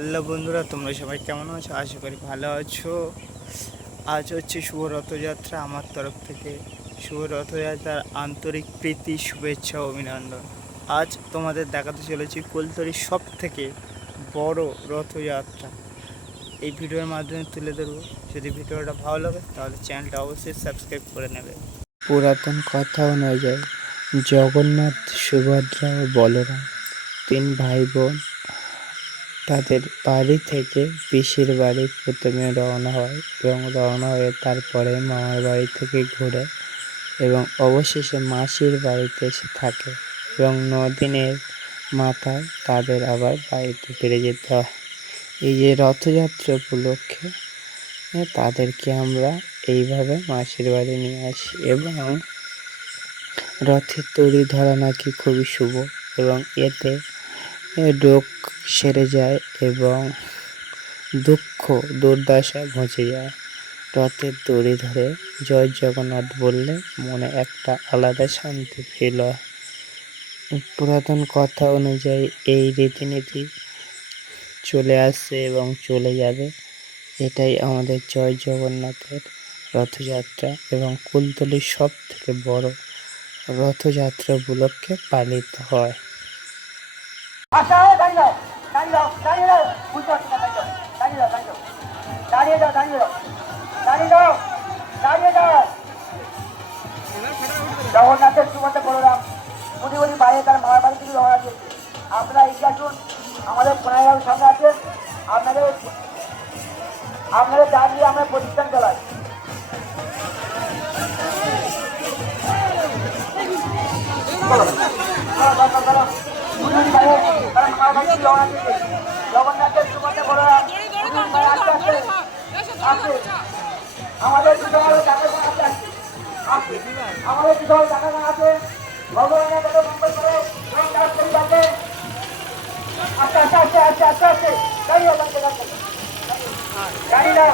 Hello বন্ধুরা, তোমরা সবাই কেমন আছো? আশা করি ভালো আছো। আজ হচ্ছে শুভ রথযাত্রা। আমার তরফ থেকে শুভ রথযাত্রার আন্তরিক প্রীতি, শুভেচ্ছা, অভিনন্দন। আজ তোমাদের দেখাতে চলেছি কুলতলির সব থেকে বড় রথযাত্রা। এই ভিডিওর মাধ্যমে তুলে ধরবো। যদি ভিডিওটা ভালো লাগে তাহলে চ্যানেলটা অবশ্যই সাবস্ক্রাইব করে নেবে। পুরাতন কথা অনুযায়ী জগন্নাথ, সুভদ্রা ও বলরাম তিন ভাই বোন তাদের বাড়ি থেকে পিসির বাড়ি প্রথমে রওনা হয় এবং রওনা হয়ে তারপরে মামার বাড়ি থেকে ঘুরে এবং অবশেষে মাসির বাড়িতে এসে থাকে এবং 9 দিনের মাথায় তাদের আবার বাড়িতে ফিরে যেতে হয়। এই যে রথযাত্রা উপলক্ষে তাদেরকে আমরা এইভাবে মাসির বাড়ি নিয়ে আসি এবং রথের দড়ি ধরা নাকি খুবই শুভ এবং এতে রোগ সেরে যায় এবং দুঃখ দুর্দশা ঘুচে যায়। রথের দড়ি ধরে জয় জগন্নাথ বললে মনে একটা আলাদা শান্তি ফিল হয়। পুরাতন কথা অনুযায়ী এই রীতিনীতি চলে আসছে এবং চলে যাবে। এটাই আমাদের জয় জগন্নাথের রথযাত্রা এবং কুলতলির সব থেকে বড় রথযাত্রা উপলক্ষে পালিত হয়। জগন্নাথের সুমতে বলরাম বুঝি বুঝি বাইরে তার মামার বাড়ি থেকে রওনা দিয়েছে। আপনারা এগিয়ে আসুন, আমাদের কোনাইবাবুর সামনে আছেন। আপনাদের ডাক দিয়ে আমরা প্রতিষ্ঠান চালাই। জগন্নাথের সুমতে বলরাম আমাদের আমাদের কিছু টাকা আছে। ভগবানের কাছে মঙ্গল করে আস্তে আস্তে আস্তে আস্তে আস্তে আস্তে গাড়ি গাড়ি না